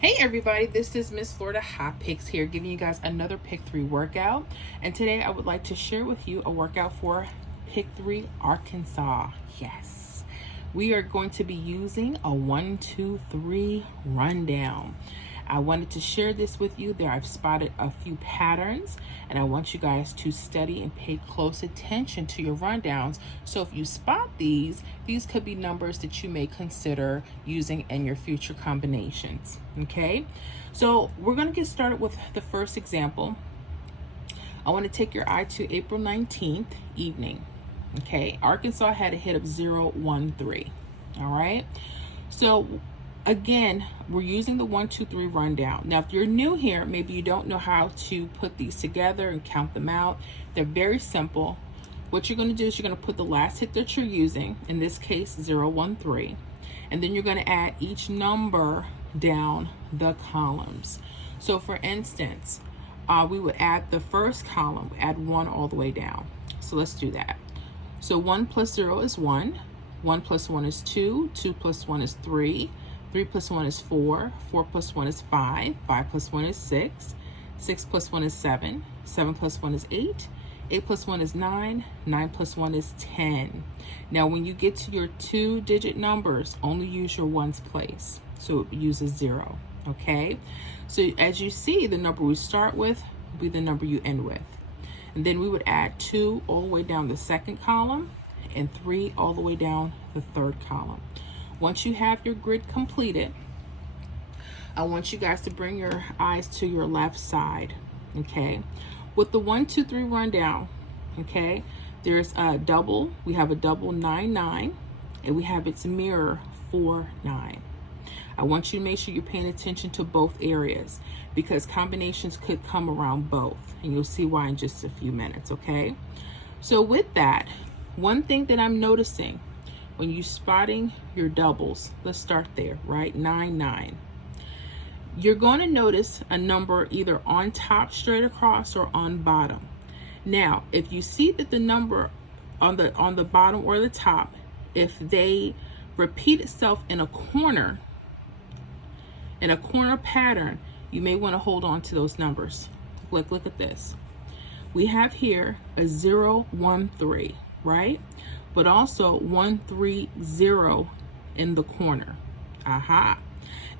Hey everybody, this is Miss Florida Hot Picks here, giving you guys another Pick 3 workout. And today I would like to share with you a workout for Pick 3 Arkansas. Yes, we are going to be using a 1-2-3 rundown. I wanted to share this with you. I've spotted a few patterns, and I want you guys to study and pay close attention to your rundowns. So if you spot these could be numbers that you may consider using in your future combinations. Okay, so we're going to get started with the first example. I want to take your eye to April 19th evening. Okay, Arkansas had a hit of 0-1-3. All right, so again, we're using the 1-2-3 rundown. Now, if you're new here, maybe you don't know how to put these together and count them out. They're very simple. What you're going to do is you're going to put the last hit that you're using, in this case 0-1-3, and then you're going to add each number down the columns. So for instance, we would add the first column, add 1 all the way down. So let's do that. So 1 plus 0 is 1, 1 plus 1 is 2, 2 plus 1 is 3, 3 plus 1 is 4, 4 plus 1 is 5, 5 plus 1 is 6, 6 plus 1 is 7, 7 plus 1 is 8, 8 plus 1 is 9, 9 plus 1 is 10. Now when you get to your 2-digit numbers, only use your ones place. So it uses 0, okay? So as you see, the number we start with will be the number you end with. And then we would add 2 all the way down the second column and 3 all the way down the third column. Once you have your grid completed, I want you guys to bring your eyes to your left side, okay? With the 1-2-3 rundown, okay, there's a double. We have a double 9-9, and we have its mirror 4-9. I want you to make sure you're paying attention to both areas because combinations could come around both, and you'll see why in just a few minutes, okay? So with that, one thing that I'm noticing when you're spotting your doubles, let's start there, right? 9-9. You're going to notice a number either on top straight across or on bottom. Now, if you see that the number on the bottom or the top, if they repeat itself in a corner pattern, you may want to hold on to those numbers. Look at this. We have here a 0-1-3, right? But also 1-3-0 in the corner. Aha.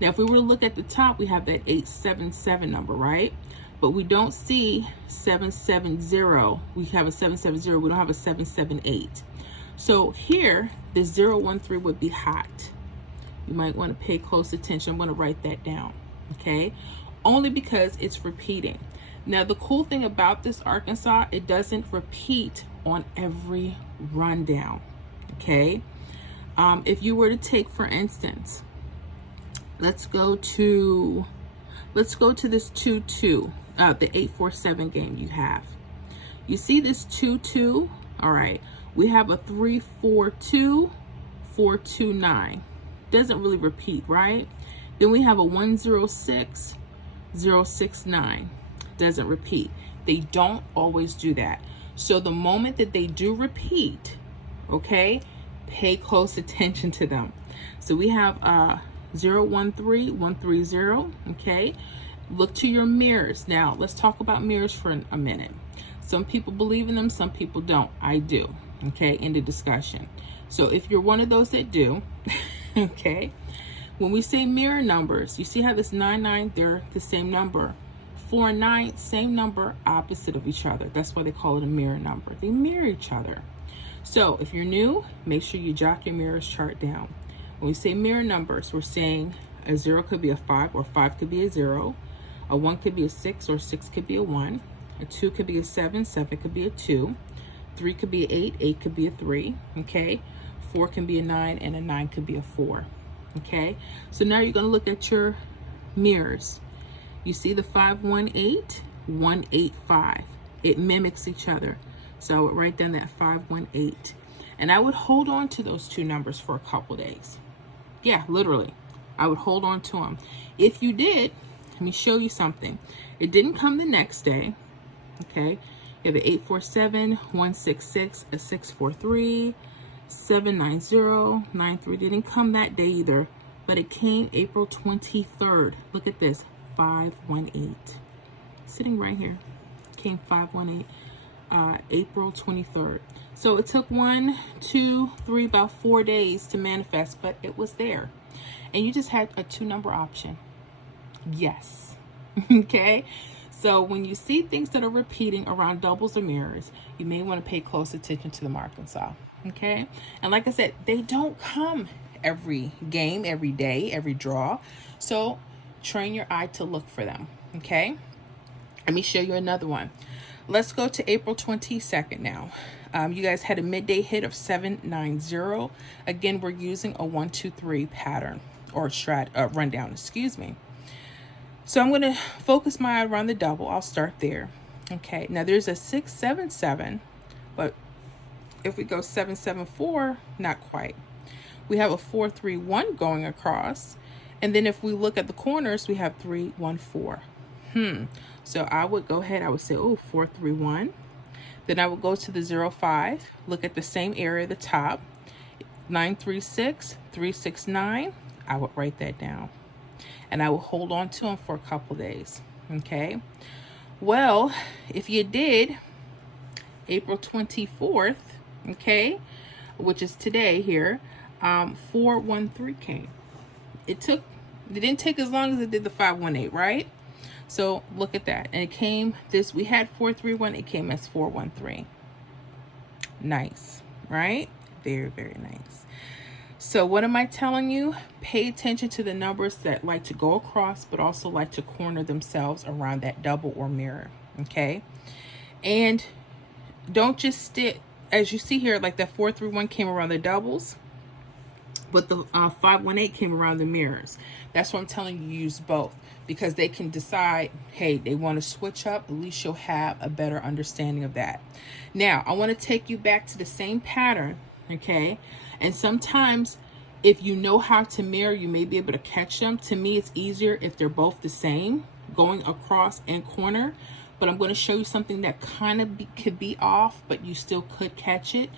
Now, if we were to look at the top, we have that 8-7-7 number, right? But we don't see 7-7-0. We have a 7-7-0. We don't have a 7-7-8. So here, the 0-1-3 would be hot. You might want to pay close attention. I'm going to write that down, okay? Only because it's repeating. Now, the cool thing about this Arkansas, it doesn't repeat on every rundown, okay? If you were to take, for instance, let's go to this 2-2, the 8-4-7 game you have. You see this 2-2? All right, we have a 3-4-2, 4-2-9. Doesn't really repeat, right? Then we have a 1-0-6, 0-6-9. Doesn't repeat. They don't always do that. So the moment that they do repeat, okay, pay close attention to them. So we have 0-1-3, 1-3-0, okay? Look to your mirrors. Now, let's talk about mirrors for a minute. Some people believe in them, some people don't. I do, okay, in the discussion. So if you're one of those that do, okay, when we say mirror numbers, you see how this 9-9, they're the same number. 4 and 9, same number, opposite of each other. That's why they call it a mirror number. They mirror each other. So if you're new, make sure you jot your mirrors chart down. When we say mirror numbers, we're saying a 0 could be a 5, or 5 could be a 0. A 1 could be a 6, or 6 could be a 1. A 2 could be a 7, 7 could be a 2. 3 could be an 8, 8 could be a 3, okay? 4 can be a 9, and a 9 could be a 4, okay? So now you're going to look at your mirrors. You see the 5-1-8, 1-8-5. It mimics each other. So I would write down that 5-1-8. And I would hold on to those two numbers for a couple days. Yeah, literally. I would hold on to them. If you did, let me show you something. It didn't come the next day, okay? You have an 847, 166, a 643, 790, 93. Didn't come that day either. but it came April 23rd. Look at this, 518. Sitting right here. Came 518, April 23rd. So it took 1, 2, 3, about 4 days to manifest, but it was there. And you just had a 2-number option. Yes. Okay. So when you see things that are repeating around doubles or mirrors, you may want to pay close attention to the Arkansas. Okay. And like I said, they don't come every game, every day, every draw. So train your eye to look for them. Okay. Let me show you another one. Let's go to April 22nd now. You guys had a midday hit of 790. Again, we're using a 1, 2, 3 pattern or rundown, excuse me. So I'm going to focus my eye around the double. I'll start there. Okay, now there's a 677, but if we go 774, not quite. We have a 431 going across, and then if we look at the corners, we have 314. So I would go ahead, I would say, 431. Then I would go to the 05, look at the same area at the top, 936, 369. I would write that down. And I will hold on to them for a couple days. Okay. Well, if you did, April 24th, okay, which is today here, 413 came. It didn't take as long as it did the 518, right? So look at that. And it came we had 431, it came as 413. Nice, right? Very, very nice. So what am I telling you? Pay attention to the numbers that like to go across, but also like to corner themselves around that double or mirror. Okay. And don't just stick, as you see here, like that 431 came around the doubles, but the 518 came around the mirrors. That's what I'm telling you, use both, because they can decide, hey, they want to switch up. At least you'll have a better understanding of that. Now, I want to take you back to the same pattern, okay? And sometimes if you know how to mirror, you may be able to catch them. To me, it's easier if they're both the same, going across and corner. But I'm going to show you something that kind of could be off, but you still could catch it.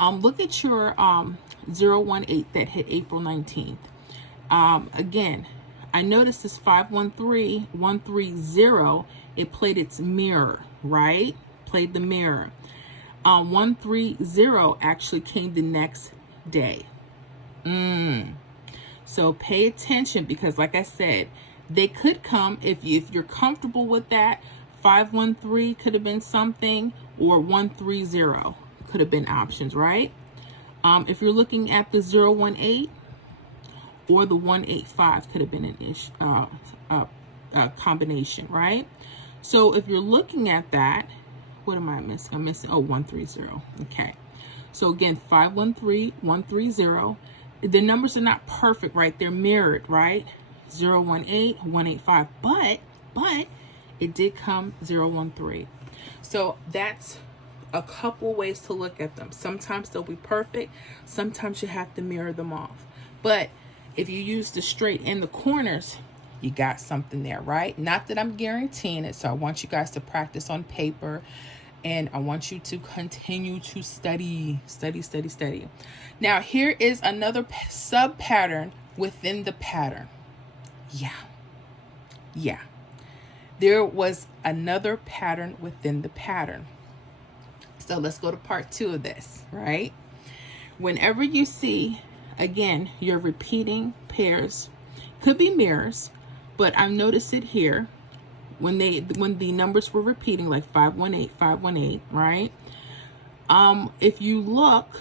Look at your 018 that hit April 19th. Again, I noticed this 513, 130, it played its mirror, right? Played the mirror. 130 actually came the next day. So pay attention, because like I said, they could come if you're comfortable with that. 513 could have been something, or 130 could have been options, right? If you're looking at the 018 or the 185 could have been an combination, right? So if you're looking at that, what am I missing? I'm missing 130. Okay. So again, 513, 130. The numbers are not perfect, right? They're mirrored, right? 018, 185, but it did come 013. So that's a couple ways to look at them. Sometimes they'll be perfect. Sometimes you have to mirror them off. But if you use the straight and the corners, you got something there, right? Not that I'm guaranteeing it. So I want you guys to practice on paper, and I want you to continue to study. Now, here is another sub pattern within the pattern. Yeah. There was another pattern within the pattern. So let's go to part 2 of this, right? Whenever you see, again, you're repeating pairs, could be mirrors, but I've noticed it here when the numbers were repeating, like 518, 518, right? If you look,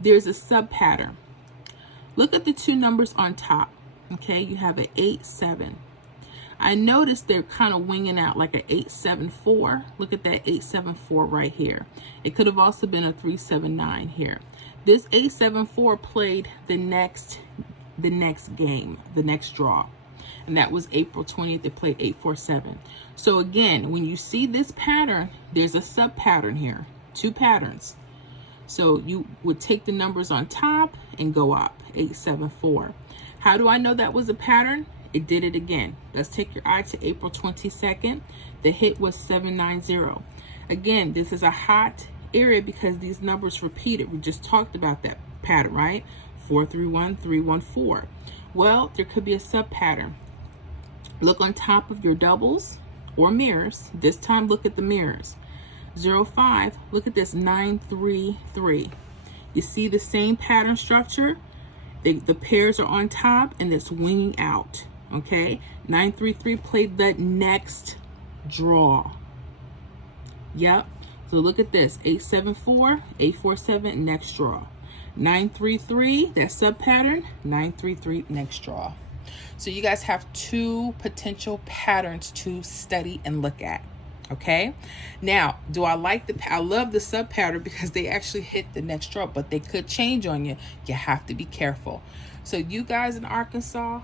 there's a sub pattern. Look at the 2 numbers on top. Okay, you have an 8, 7. I noticed they're kind of winging out like an 874. Look at that 874 right here. It could have also been a 379 here. This 874 played the next game, the next draw. And that was April 20th. It played 847. So again, when you see this pattern, there's a sub pattern here, 2 patterns. So you would take the numbers on top and go up, 874. How do I know that was a pattern? It did it again. Let's take your eye to April 22nd. The hit was 790. Again, this is a hot area because these numbers repeated. We just talked about that pattern, right? 431, 314. Well, there could be a sub pattern. Look on top of your doubles or mirrors. This time, look at the mirrors. 05, look at this, 933. You see the same pattern structure? The pairs are on top and it's winging out, okay? 933 played the next draw. Yep, so look at this, 874, 847, next draw. 933, that sub pattern, 933, next draw. So you guys have two potential patterns to study and look at. Okay, now do I like I love the sub pattern because they actually hit the next draw, but they could change on you. You have to be careful. So you guys in Arkansas,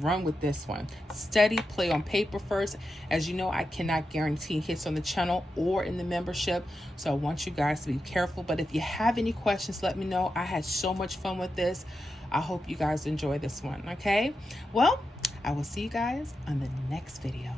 run with this one. Study, play on paper first. As you know, I cannot guarantee hits on the channel or in the membership, so I want you guys to be careful. But if you have any questions, let me know. I had so much fun with this. I hope you guys enjoy this one. Okay, well, I will see you guys on the next video.